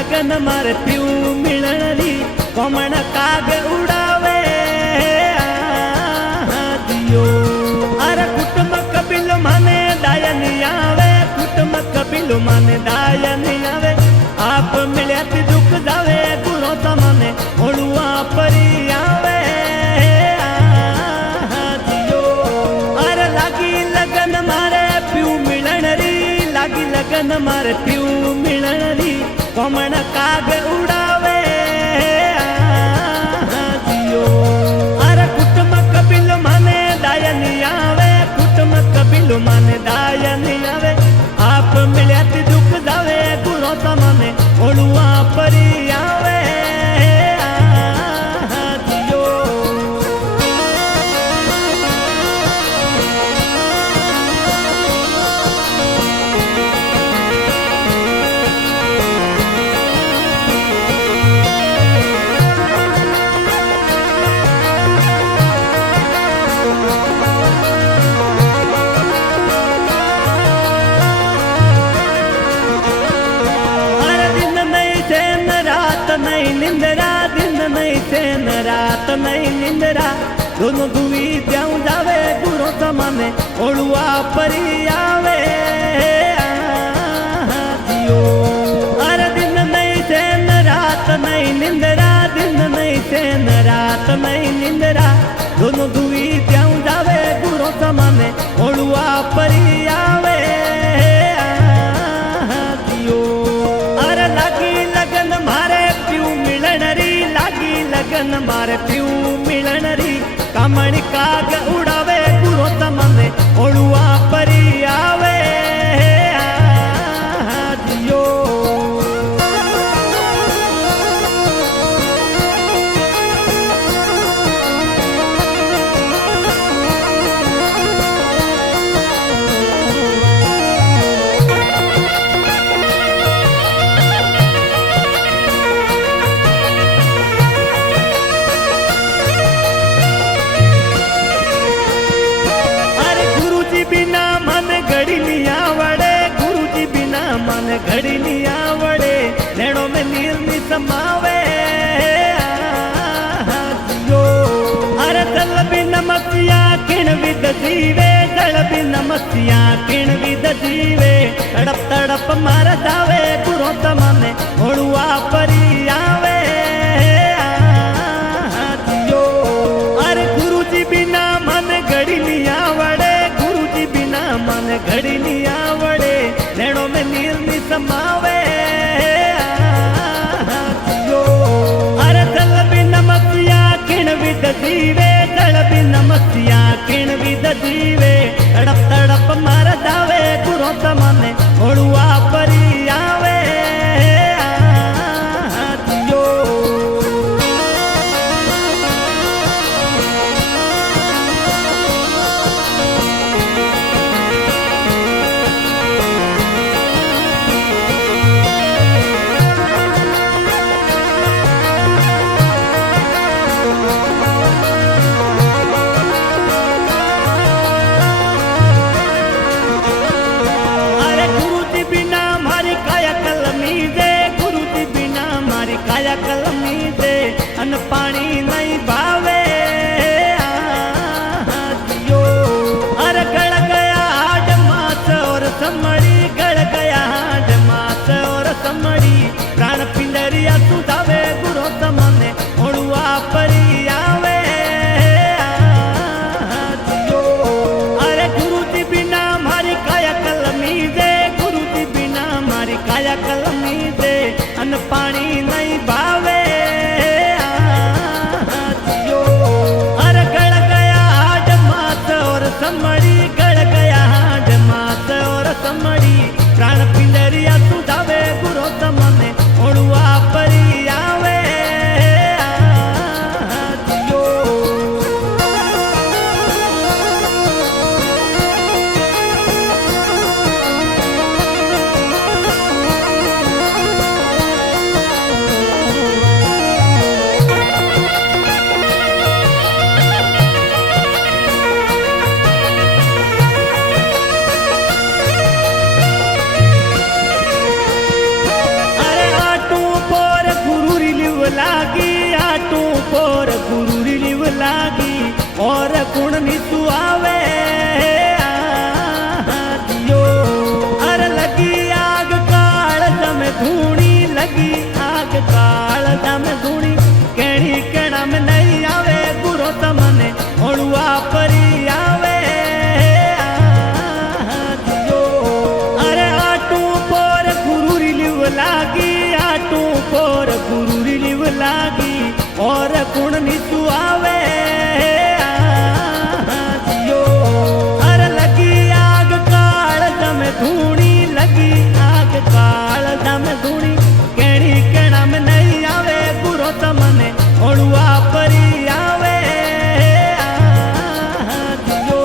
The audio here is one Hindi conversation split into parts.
लगन मारे प्यू मिलन री कोमण काग उड़ावे दियो। अरे कुटुंब कबिल माने दायन आवे, कुटुंब कबिल माने दायन आवे। आप मिले दुख जावे गुरो तमने ओलुआ परी आवे दियो। अरे लागी लगन मारे प्यू मिलन री, लागी लगन मारे प्यू मिलन री कोमण काग उड़ावे दियो। अरे कुटुंब कबिल माने दायन आवे, कुटुंब कबिल माने दायन आवे। आप मिले दुख जावे गुरो तमने ओलुआ परी आवे दियो। नहीं निंदरा दिन नहीं से न रात नहीं निंदरा, दोनों दुई जाऊं जावे गुरो तमने ओलुआ परी आवे दियो। अरे दिन नहीं से न रात नहीं निंदरा, दिन नहीं से न रात नहीं निंदरा, दोनों दुई जाऊं जावे गुरो तमने ओलुआ परी आवे दियो। अरे लागी लगन मारे लागी लगन मारे प्यू मिलन री कमण काग उड़ावे गुरो तमने ओलुआ परी आवे दियो। घड़ी नहीं आवड़े नैणों में नीर नहीं समावे दियो। अरे जल भी नमस्या किण विद जीवे, जल भी नमस्या किण विद जीवे। तड़प तड़प मार जावे गुरो तमने ओलुआ परी आवे दियो। अरे गुरु जी बिना मन घड़ी नहीं आवड़े, गुरु जी बिना मन घड़ी नहीं आवड़े नैणों में नीर नहीं समावे दियो। अरे जल भी नमस्या किण विद जीवे, जल भी नमस्या किण विद जीवे। तड़प तड़प मार जावे गुरो तमने ओलुआ परी आवे दियो। काया कलमी दे अन पानी नहीं भावे दियो। अरे गड़ गया हाड मास और समड़ी, गड़ गया हाड मास और समड़ी। प्राण पिंडरिया सुधावे गुरो तमने ओलुआ परी आवे दियो। अरे गुरु जी बिना मारी काया कलमी दे, गुरु जी बिना मारी काया कलमी दे अन पानी नहीं भावे दियो। अरे गड़ गया हाड मास और समड़ी, गड़ गया हाड मास और समड़ी। प्राण पिंडरिया सुधावे गुरो तमने ओलुआ परी आवे दियो। लगी आग काल दम धूणी केणी केड़ा में नहीं आवे गुरो तमने ओळुआ परी आवे दियो अरे आटू पोर गुरुरी लिव लागी आटू पोर गुरुरी लिव लागी और कुण नीतू आवे दियो अरे लगी आग काल दम धूणी लगी आग काल दम धूणी केणी केड़ा में नहीं आवे गुरो तमने ओळुआ परी आवे दियो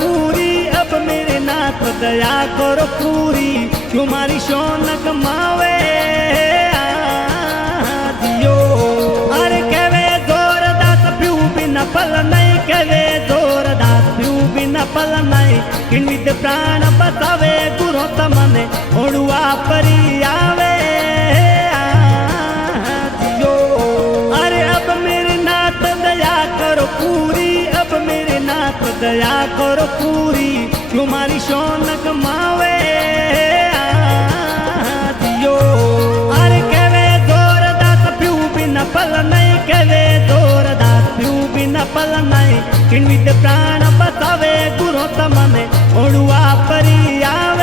पूरी अब मेरे नाथ दया करो पूरी तुम्हारी शौनक मावे दियो अरे कहवे जोरदास प्यू बिना पल नहीं कहवे जोरदास प्यू बिना पल नहीं किन्वित प्राण बतावे गुरो तमने ओळुआ परी आवे दियो अरे अब मेरे नाथ दया करो पूरी अब मेरे नाथ दया करो पूरी तुम्हारी शौनक मावे दियो अरे कहवे जोरदास प्यू बिना पल नहीं कहवे जोरदास प्यू बिना पल नहीं किन्वित प्राण बतावे गुरो तमने ओळुआ परी आवे